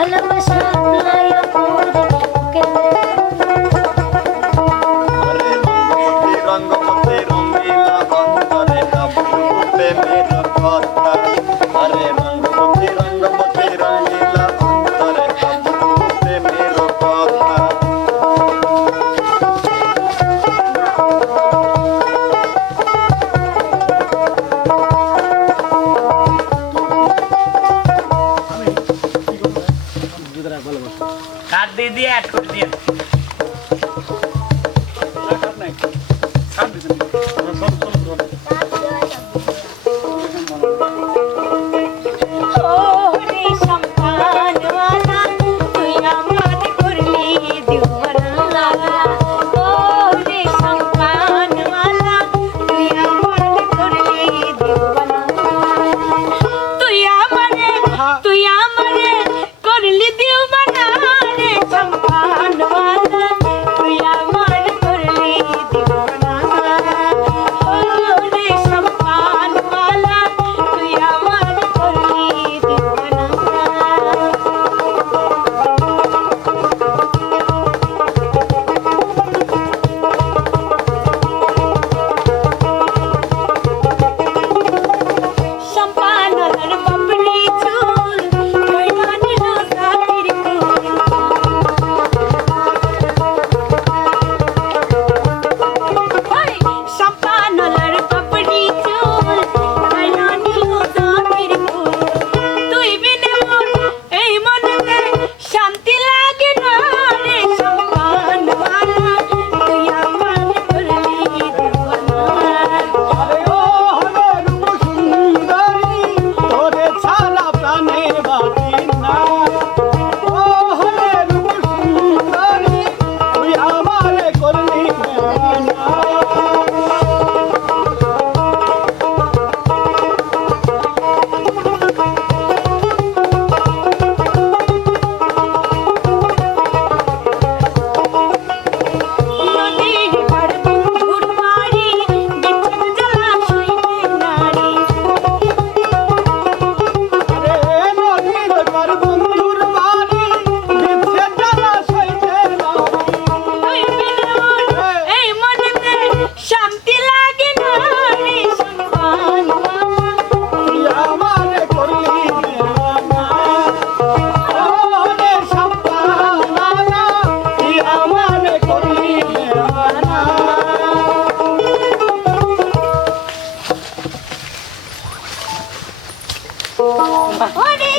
ভালোবাসা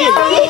ওরে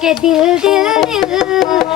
के दिल दिल दिल।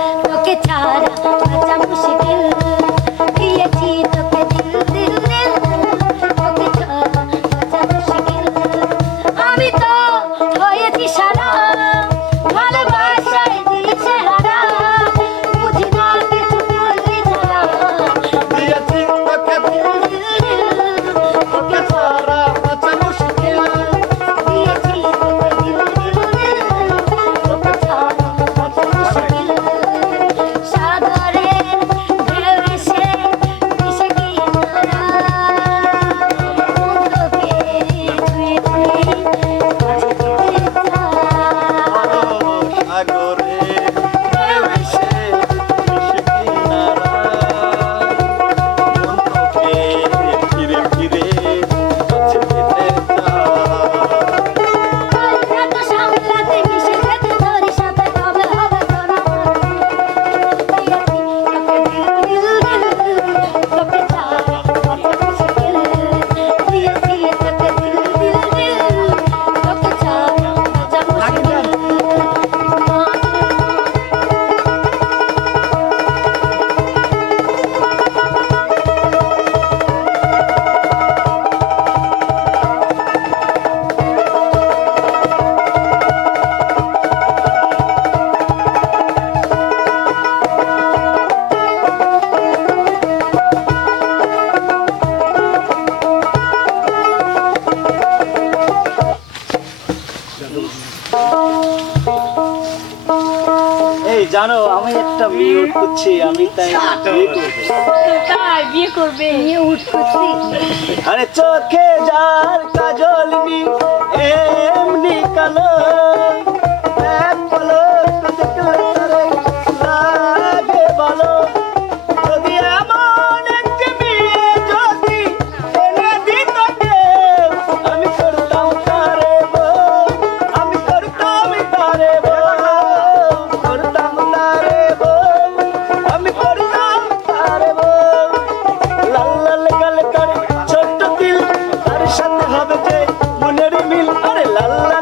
জানো আমি একটা বিয়ে উঠ করছি আমি তাই বিয়ে তাই বিয়ে করবে? বিয়ে উঠ করছি? আরে চোখে যার কাজল এমনি কালো। ลาลา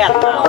แผ่นมา